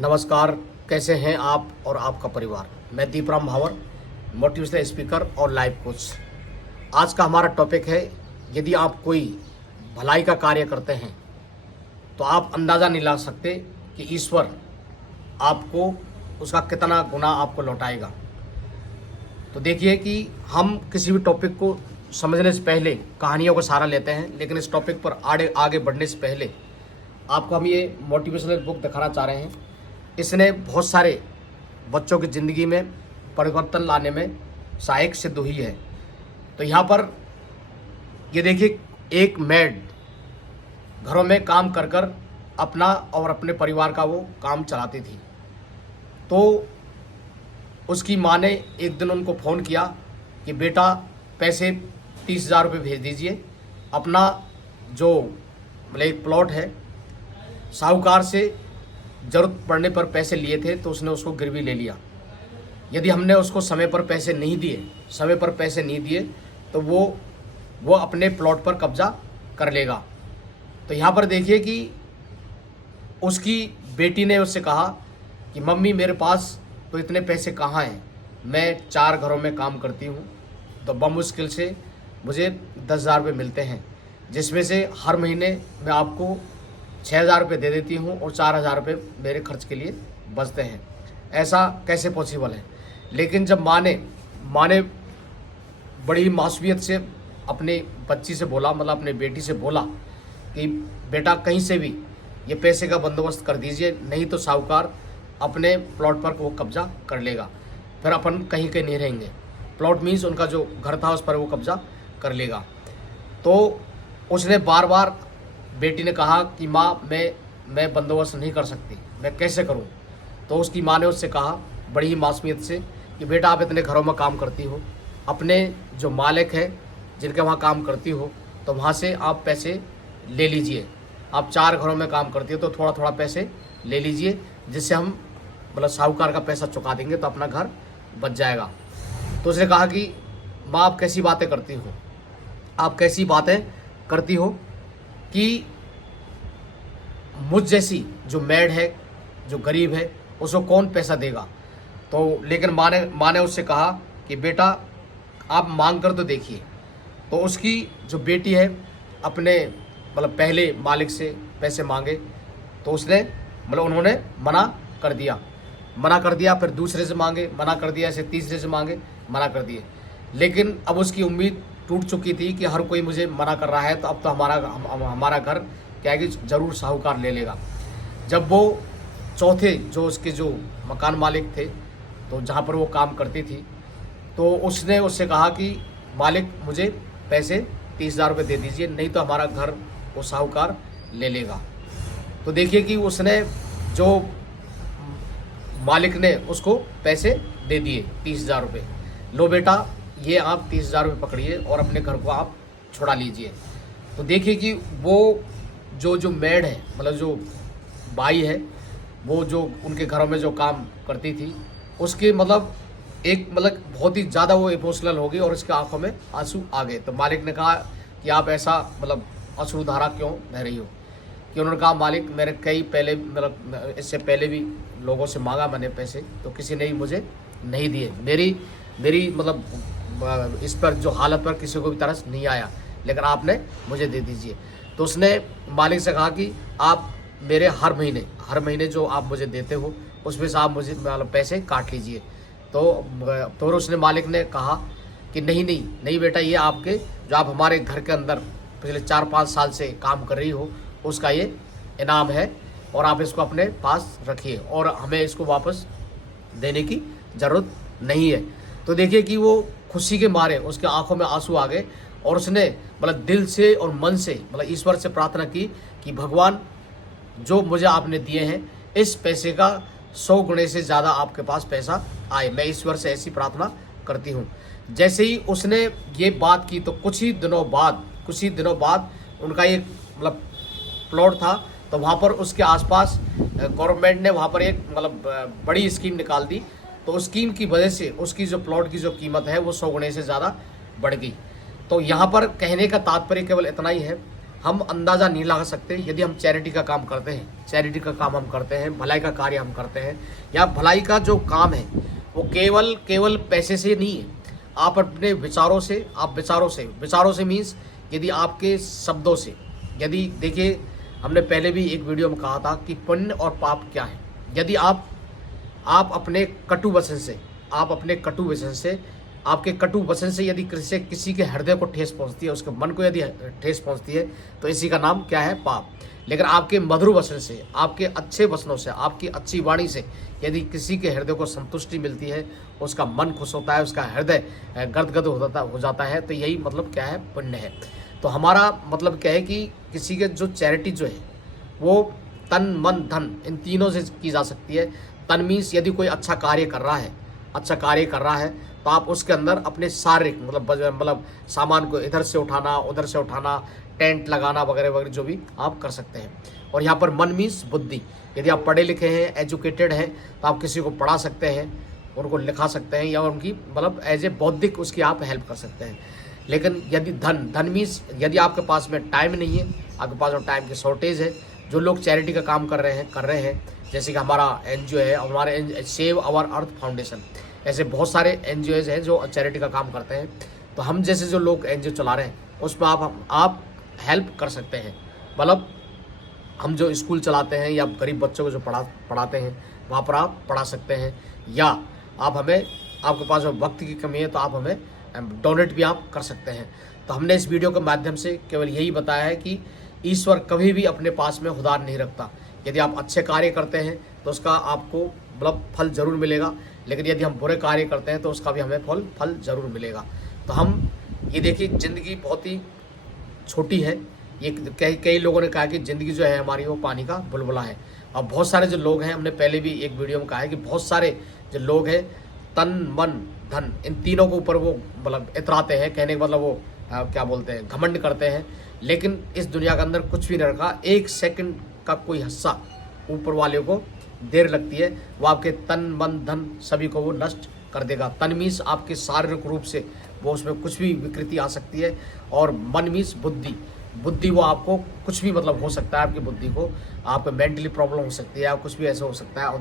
नमस्कार, कैसे हैं आप और आपका परिवार। मैं दीपराम भावर, मोटिवेशनल स्पीकर और लाइफ कोच। आज का हमारा टॉपिक है, यदि आप कोई भलाई का कार्य करते हैं तो आप अंदाज़ा नहीं लगा सकते कि ईश्वर आपको उसका कितना गुना आपको लौटाएगा। तो देखिए कि हम किसी भी टॉपिक को समझने से पहले कहानियों का सहारा लेते हैं, लेकिन इस टॉपिक पर आगे बढ़ने से पहले आपको हम ये मोटिवेशनल बुक दिखाना चाह रहे हैं। इसने बहुत सारे बच्चों की ज़िंदगी में परिवर्तन लाने में सहायक सिद्ध हुई है। तो यहाँ पर ये देखिए, एक मेड घरों में काम कर कर अपना और अपने परिवार का वो काम चलाती थी। तो उसकी माँ ने एक दिन उनको फ़ोन किया कि बेटा पैसे 30,000 रुपये भेज दीजिए। अपना जो मतलब एक प्लॉट है, साहूकार से ज़रूरत पड़ने पर पैसे लिए थे तो उसने उसको गिरवी ले लिया। यदि हमने उसको समय पर पैसे नहीं दिए तो वो अपने प्लॉट पर कब्जा कर लेगा। तो यहाँ पर देखिए कि उसकी बेटी ने उससे कहा कि मम्मी मेरे पास तो इतने पैसे कहाँ हैं, मैं 4 घरों में काम करती हूँ तो बमुश्किल से मुझे 10,000 रुपये मिलते हैं, जिसमें से हर महीने मैं आपको 6,000 रुपये दे देती हूँ और 4,000 रुपये मेरे खर्च के लिए बचते हैं। ऐसा कैसे पॉसिबल है। लेकिन जब माँ ने बड़ी मासूमियत से अपनी बच्ची से बोला, मतलब अपनी बेटी से बोला कि बेटा कहीं से भी ये पैसे का बंदोबस्त कर दीजिए, नहीं तो साहूकार अपने प्लॉट पर वो कब्जा कर लेगा, फिर अपन कहीं के नहीं रहेंगे। प्लॉट मीन्स उनका जो घर था उस पर वो कब्जा कर लेगा। तो उसने बार बार बेटी ने कहा कि माँ मैं बंदोबस्त नहीं कर सकती, मैं कैसे करूँ। तो उसकी माँ ने उससे कहा बड़ी ही मासूमियत से कि बेटा आप इतने घरों में काम करती हो, अपने जो मालिक है जिनके वहाँ काम करती हो तो वहाँ से आप पैसे ले लीजिए। आप 4 घरों में काम करती हो तो थोड़ा थोड़ा पैसे ले लीजिए, जिससे हम मतलब साहूकार का पैसा चुका देंगे तो अपना घर बच जाएगा। तो उसने कहा कि माँ आप कैसी बातें करती हो कि मुझ जैसी जो मेड है, जो गरीब है, उसको कौन पैसा देगा। तो लेकिन माँ ने उससे कहा कि बेटा आप मांग कर तो देखिए। तो उसकी जो बेटी है अपने मतलब पहले मालिक से पैसे मांगे तो उन्होंने मना कर दिया, फिर दूसरे से मांगे, मना कर दिया, ऐसे तीसरे से मांगे, मना कर दिए। लेकिन अब उसकी उम्मीद टूट चुकी थी कि हर कोई मुझे मना कर रहा है तो अब तो हमारा घर क्या है कि ज़रूर साहूकार ले लेगा। जब वो चौथे जो उसके जो मकान मालिक थे, तो जहाँ पर वो काम करती थी, तो उसने उससे कहा कि मालिक मुझे पैसे 30,000 रुपये दे दीजिए, नहीं तो हमारा घर वो साहूकार ले लेगा। तो देखिए कि उसने जो मालिक ने उसको पैसे दे दिए 30,000 रुपये। लो बेटा ये आप 30,000 रुपये पकड़िए और अपने घर को आप छुड़ा लीजिए। तो देखिए कि वो जो मेड है, मतलब जो बाई है, वो जो उनके घरों में जो काम करती थी, उसके मतलब बहुत ही ज़्यादा वो इमोशनल हो गई और उसके आंखों में आंसू आ गए। तो मालिक ने कहा कि आप ऐसा मतलब अश्रुधारा क्यों बह रही हो। कि उन्होंने कहा मालिक मेरे कई पहले मतलब इससे पहले भी लोगों से मांगा मैंने पैसे, तो किसी ने मुझे नहीं दिए। मेरी मतलब इस पर जो हालत पर किसी को भी तरस नहीं आया, लेकिन आपने मुझे दे दीजिए। तो उसने मालिक से कहा कि आप मेरे हर महीने जो आप मुझे देते हो उसमें से आप मुझे मतलब पैसे काट लीजिए। तो उसने मालिक ने कहा कि नहीं बेटा, ये आपके जो आप हमारे घर के अंदर पिछले 4-5 साल से काम कर रही हो उसका ये इनाम है और आप इसको अपने पास रखिए और हमें इसको वापस देने की ज़रूरत नहीं है। तो देखिए कि वो खुशी के मारे उसके आंखों में आंसू आ गए और उसने मतलब दिल से और मन से मतलब ईश्वर से प्रार्थना की कि भगवान जो मुझे आपने दिए हैं इस पैसे का 100 गुणे से ज़्यादा आपके पास पैसा आए। मैं ईश्वर से ऐसी प्रार्थना करती हूँ। जैसे ही उसने ये बात की तो कुछ ही दिनों बाद उनका एक मतलब प्लॉट था, तो वहाँ पर उसके आसपास गवर्नमेंट ने वहाँ पर एक मतलब बड़ी स्कीम निकाल दी। तो उस स्कीम की वजह से उसकी जो प्लॉट की जो कीमत है वो 100 गुणे से ज़्यादा बढ़ गई। तो यहाँ पर कहने का तात्पर्य केवल इतना ही है हम अंदाज़ा नहीं लगा सकते। यदि हम चैरिटी का काम करते हैं, चैरिटी का काम हम करते हैं, भलाई का कार्य हम करते हैं, या भलाई का जो काम है वो केवल पैसे से नहीं है। आप अपने विचारों से मीन्स यदि आपके शब्दों से, यदि देखिए हमने पहले भी एक वीडियो में कहा था कि पुण्य और पाप क्या है। यदि आप अपने कटु वचन से, आपके कटु वचन से यदि किसी के हृदय को ठेस पहुंचती है, उसके मन को यदि ठेस पहुंचती है, तो इसी का नाम क्या है? पाप। लेकिन आपके मधुर वचन से, आपके अच्छे वचनों से, आपकी अच्छी वाणी से यदि किसी के हृदय को संतुष्टि मिलती है, उसका मन खुश होता है, उसका हृदय गदगद हो जाता है, तो यही मतलब क्या है? पुण्य है। तो हमारा मतलब क्या है कि किसी के जो चैरिटी जो है वो तन मन धन इन तीनों से की जा सकती है। तन मीन्स यदि कोई अच्छा कार्य कर रहा है तो आप उसके अंदर अपने शारीरिक मतलब सामान को इधर से उठाना, उधर से उठाना, टेंट लगाना वगैरह वगैरह जो भी आप कर सकते हैं। और यहाँ पर मन मीन्स बुद्धि। यदि आप पढ़े लिखे हैं, एजुकेटेड हैं, तो आप किसी को पढ़ा सकते हैं, उनको लिखा सकते हैं, या उनकी मतलब एज ए बौद्धिक उसकी आप हेल्प कर सकते हैं। लेकिन यदि धन मीन्स यदि आपके पास में टाइम नहीं है, आपके पास में टाइम की शॉर्टेज है, जो लोग चैरिटी का काम कर रहे हैं जैसे कि हमारा एनजीओ है, हमारे सेव आवर अर्थ फाउंडेशन, ऐसे बहुत सारे एनजीओज हैं जो चैरिटी का काम करते हैं। तो हम जैसे जो लोग एनजीओ चला रहे हैं उसमें आप हेल्प कर सकते हैं। मतलब हम जो स्कूल चलाते हैं या गरीब बच्चों को जो पढ़ाते हैं वहाँ पर आप पढ़ा सकते हैं, या आपके पास वक्त की कमी है तो आप हमें डोनेट भी आप कर सकते हैं। तो हमने इस वीडियो के माध्यम से केवल यही बताया है कि ईश्वर कभी भी अपने पास में उधार नहीं रखता। यदि आप अच्छे कार्य करते हैं तो उसका आपको मतलब फल जरूर मिलेगा, लेकिन यदि हम बुरे कार्य करते हैं तो उसका भी हमें फल जरूर मिलेगा। तो हम ये देखिए, ज़िंदगी बहुत ही छोटी है। ये कई लोगों ने कहा कि ज़िंदगी जो है हमारी वो पानी का बुलबुला है। और बहुत सारे जो लोग हैं, हमने पहले भी एक वीडियो में कहा है कि बहुत सारे जो लोग हैं तन मन धन इन तीनों के ऊपर वो मतलब इतराते हैं, कहने का मतलब वो क्या बोलते हैं, घमंड करते हैं। लेकिन इस दुनिया के अंदर कुछ भी नहीं रखा। एक सेकंड का कोई हिस्सा ऊपर वाले को देर लगती है, वो आपके तन मन धन सभी को वो नष्ट कर देगा। तन मीन्स आपके शारीरिक रूप से वो उसमें कुछ भी विकृति आ सकती है, और मन मीन्स बुद्धि वो आपको कुछ भी मतलब हो सकता है, आपकी बुद्धि को आपको मेंटली प्रॉब्लम हो सकती है, कुछ भी ऐसा हो सकता है। और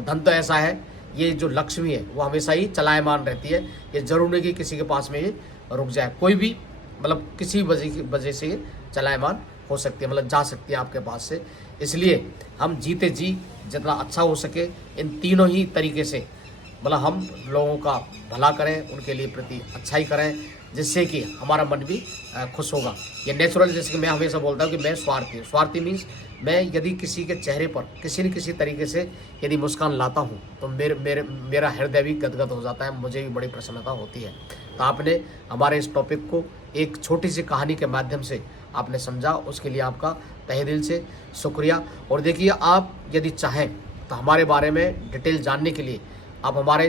धन तो ऐसा है, ये जो लक्ष्मी है वो हमेशा ही चलायमान रहती है। ये जरूर नहीं कि किसी के पास में ये रुक जाए, कोई भी मतलब किसी वजह से ये चलायमान हो सकती है, मतलब जा सकती है आपके पास से। इसलिए हम जीते जी जितना अच्छा हो सके इन तीनों ही तरीके से मतलब हम लोगों का भला करें, उनके लिए प्रति अच्छाई करें, जिससे कि हमारा मन भी खुश होगा। ये नेचुरल, जैसे कि मैं हमेशा बोलता हूँ कि मैं स्वार्थी मीन्स मैं यदि किसी के चेहरे पर किसी न किसी तरीके से यदि मुस्कान लाता हूँ तो मेरा हृदय भी गदगद हो जाता है, मुझे भी बड़ी प्रसन्नता होती है। तो आपने हमारे इस टॉपिक को एक छोटी सी कहानी के माध्यम से आपने समझा, उसके लिए आपका तहे दिल से शुक्रिया। और देखिए, आप यदि चाहें तो हमारे बारे में डिटेल जानने के लिए आप हमारे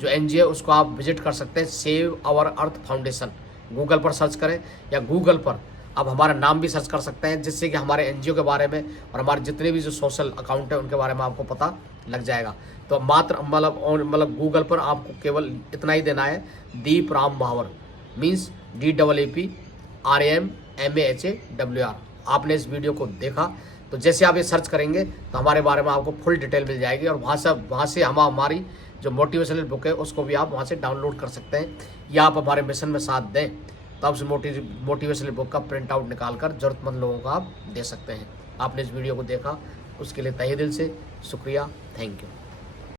जो एनजीओ उसको आप विजिट कर सकते हैं, save our earth foundation. Google पर सर्च करें, या गूगल पर आप हमारा नाम भी सर्च कर सकते हैं, जिससे कि हमारे एनजीओ के बारे में और हमारे जितने भी जो सोशल अकाउंट है उनके बारे में आपको पता लग जाएगा। तो मात्र मतलब गूगल पर आपको केवल इतना ही देना है, दीपराम भावर मीन्स DEEPRAMMAHAWR। आपने इस वीडियो को देखा तो जैसे आप ये सर्च करेंगे तो हमारे बारे में आपको फुल डिटेल मिल जाएगी, और वहाँ से हम हमारी जो मोटिवेशनल बुक है उसको भी आप वहाँ से डाउनलोड कर सकते हैं, या आप हमारे मिशन में साथ दें तो आप मोटिवेशनल बुक का प्रिंट आउट निकाल कर ज़रूरतमंद लोगों को आप दे सकते हैं। आपने इस वीडियो को देखा उसके लिए तहे दिल से शुक्रिया, थैंक यू।